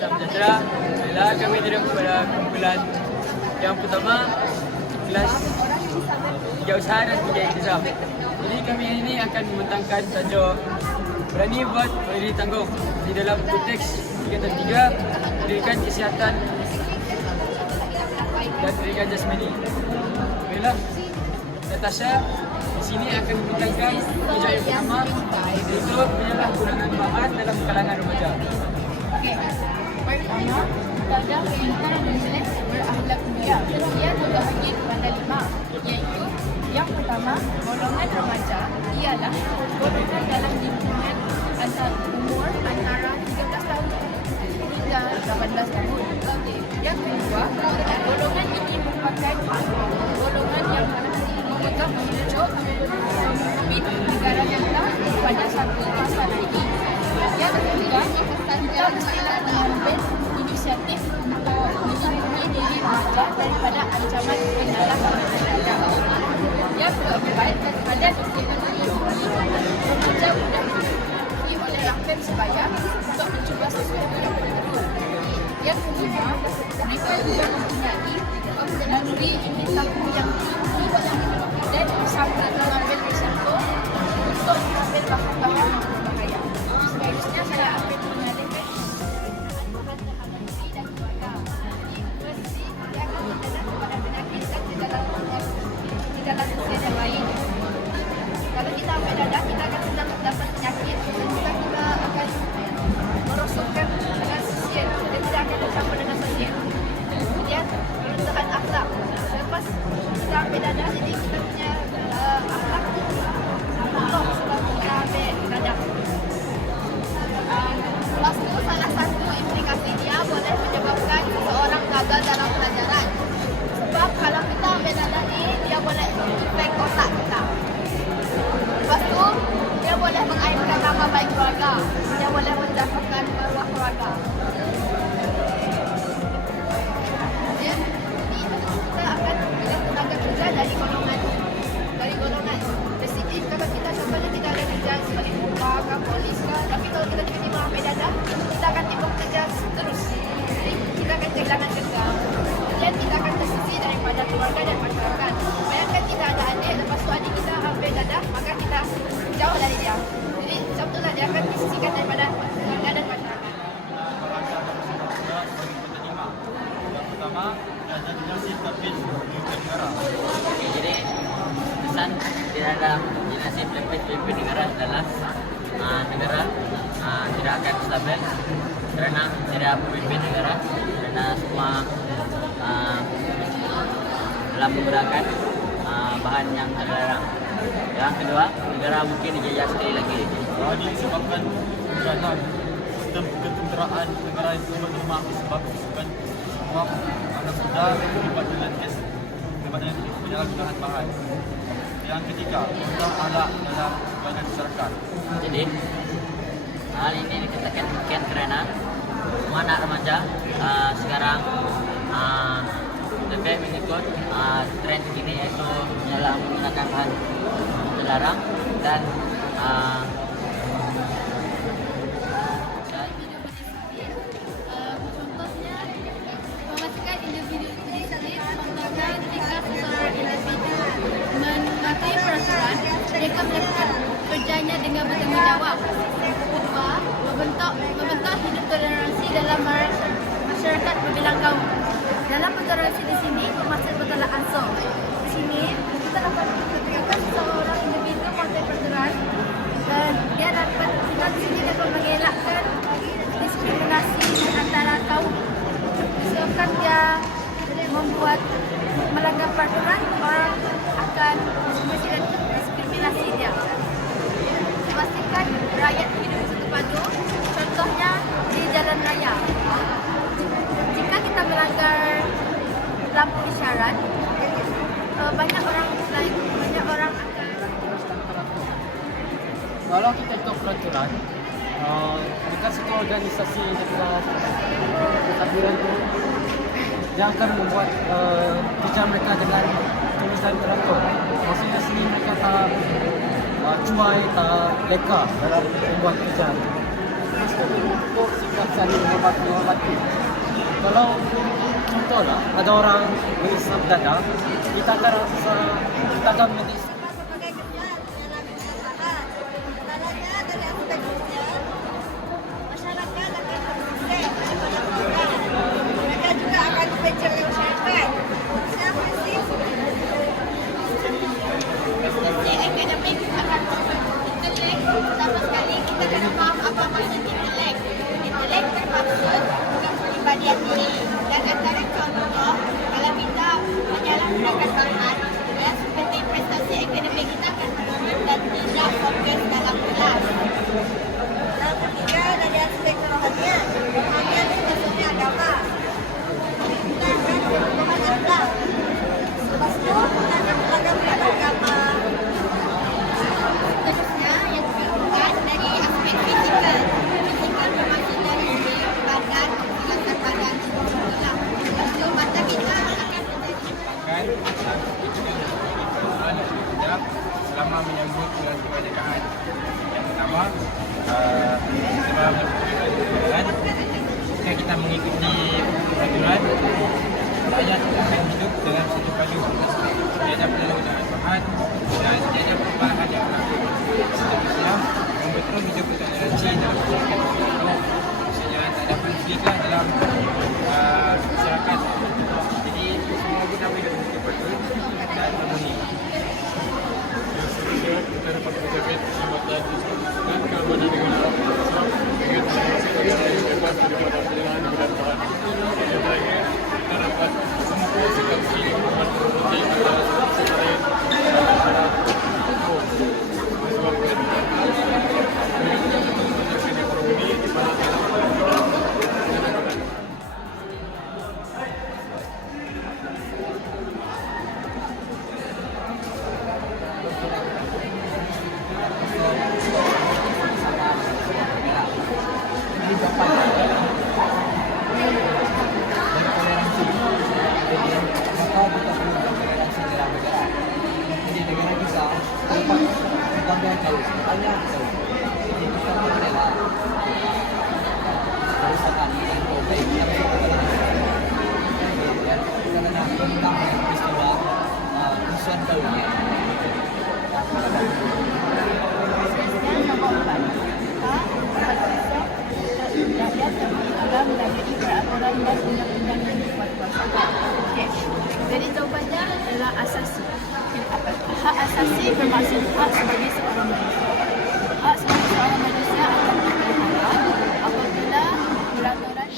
Salam sejahtera. Baiklah, kami dari pada kumpulan yang pertama, kelas 3 usaha dan 3 iltizam. Jadi kami ini akan membentangkan tajuk berani buat berdiri tanggung di dalam konteks 3 dan 3, pendidikan kesihatan dan pendidikan jasmani. Baiklah, Natasha di sini akan membentangkan tajuk yang pertama, iaitu penyalahgunaan bahan dalam kalangan remaja. Okey. Pertama, tajuk perintah menulis berakhlak mulia. Ia terbahagi kepada 5, iaitu yang pertama, golongan remaja ialah golongan dalam lingkungan umur antara 13 tahun hingga 18 tahun. Yang kedua, golongan ini merupakan golongan yang memegang merujuk pemimpin negara kita pada satu masalah ini. Yang ketiga, kita mestilah mengambil inisiatif untuk melindungi diri remaja daripada ancaman penyalahgunaan. Yang keempat, ada kemungkinan remaja mudah dipengaruhi oleh rakan sebaya untuk mencuba sesuatu yang baru. Yang kelima, mereka juga mempunyai naluri ingin tahu yang tinggi dan sanggup mengambil risiko untuk mengambil bahan-bahan yang berbahaya. Seterusnya saya akan mengalihkan dan keluarga. Universiti yang akan berkaitan kepada penyakit dan di dalam usia yang lain. Kalau kita ambil dadah, kita akan sedang mendapat penyakit dan kita akan merosotkan dengan sosial dan tidak akan bersama dengan sosial. Kemudian peruntukan akhlak. Lepas kita ambil dadah, jadi kita punya akhlak untuk sebab kita ambil dadah. Lepas itu salah satu implikasi dia boleh menyebabkan seseorang gagal dalam pelajaran. Sebab kalau kita ambil dadah ni, dia boleh infect otak kita. Lepas tu, dia boleh mengaibkan nama baik keluarga. Dia boleh menjatuhkan maruah keluarga. Kemudian, kita akan pilih tenaga kerja dari golongan residif. Kalau kita contohnya kita ada kerja sebagai buka ke polis ke, tapi kalau kita tiba-tiba ambil dadah, kita akan timbul kerja terus. Jadi kita akan kehilangan kerja. Kemudian kita akan tersisi daripada keluarga dan masyarakat. Bayangkan kita ada adik, lepas tu adik kita ambil dadah, maka kita jauh dari dia. Jadi sebetulnya dia akan disisikan daripada keluarga dan masyarakat. Yang pertama, belajar dinasti tertib pemimpin negara. Jadi pesan di dalam dinasti pemimpin negara adalah negara tidak akan stabil kerana tidak pemimpin negara, kerana semua dalam menggunakan bahan yang terlarang. Yang kedua, negara mungkin dijajah sekali lagi. Hal ini disebabkan kerana sistem ketenteraan negara itu lemah disebabkan semua anak muda terlibat dengan penyalahgunaan bahan. Yang ketiga, tentang alat dalam pelayanan masyarakat. Jadi hal ini dikatakan mungkin kerana semua anak remaja sekarang lebih mengikut tren ini, iaitu dalam menggunakan bahan terlarang dan Contohnya, memasukkan individu berdiskusi, contohnya jika seseorang individu mematuhi peraturan, mereka melakukan kerjanya dengan bertanggung jawab. Kedua, membentuk hidup toleransi dalam masyarakat berbilang kaum. Dalam toleransi di sini bermaksud bertolak ansur. Di sini kita dapat ketika seseorang individu mematuhi peraturan dan dia dapat kita di sini dapat mengelakkan diskriminasi antara kaum. Disebabkan dia membuat melanggar peraturan, orang akan diskriminasi dia. Pastikan rakyat hidup satu padu, contohnya di jalan raya. Jika kita melanggar lampu isyarat, banyak orang akan. Kalau kita ikut peraturan, dekat satu organisasi dekat kehadiran itu, dia akan membuat kerja mereka dengan tulus dan teratur. Maksudnya sini mereka tak cuai, tak leka dalam membuat kerja. gusto untuk sikap saling menghormati. Kalau contohnya ada orang mengisap dada, kita akan menis Sebagai kerjaan dalam pemerintahan, antaranya dari aspek sosial, masyarakat akan berpikir pada program. Mereka juga akan berpikir oleh masyarakat. Siapa sih? Prestasi akademik akan intelek. Sama sekali kita kena faham apa maksud intelek. Intelek bermaksud kepribadian diri. Dan antara contoh, kalau kita menyalahgunakan bahan, seperti prestasi akademik kita akan menurun dan tidak fokus dalam kelas. Yang ketiga dari aspek kerohanian. Rohanian itu maksudnya agama. Kita akan berhubungan akhlak. Lepas itu kita akan belajar tentang agama. Seterusnya, yang keempat dari aspek fizikal. Fizikal bermaksud dari segi badan, kejelasan badan, dan tulang. Lepas itu, mata kita akan menjadi Bahkan itu yang menjadi persoalan selama menyambut bulan kemerdekaan. Yang pertama, selama menyambut bulan kemerdekaan, jika kita mengikuti peraturan, rakyat akan hidup dalam satu padu. Tiada penggunaan bahan dan tiada perubahan yang berlaku. Seterusnya, membetul hidup bertoleransi dalam masyarakat. Maksudnya tak ada konflik dalam masyarakat. Jadi semua pun dapat hidup hidup betul dan harmoni. Seterusnya, kita dapat mencapai keselamatan dan keamanan dengan alat bersama dengan mengatasi yang bebas daripada penggunaan bahan bahan. Yang terakhir, kita dapat menempuh sikap saling menghormati antara satu sama lain dan antara hukum. Disebabkan hidup yang betul menjadi ekonomi di mana di negara kita tempat bangga jauh banyak jauh jadi kita mengenal kerusakan yang baik yang karena tentang peristiwa kerusuhan tahun Seterusnya, nomor 4. Rakyat telah melalui peraturan dan undang-undang yang dibuat-buat. Okey. Jadi jawapannya adalah asasi. Hak asasi bermaksud hak sebagai seorang manusia. Hak sebagai seorang manusia akan dipelihara apabila peraturan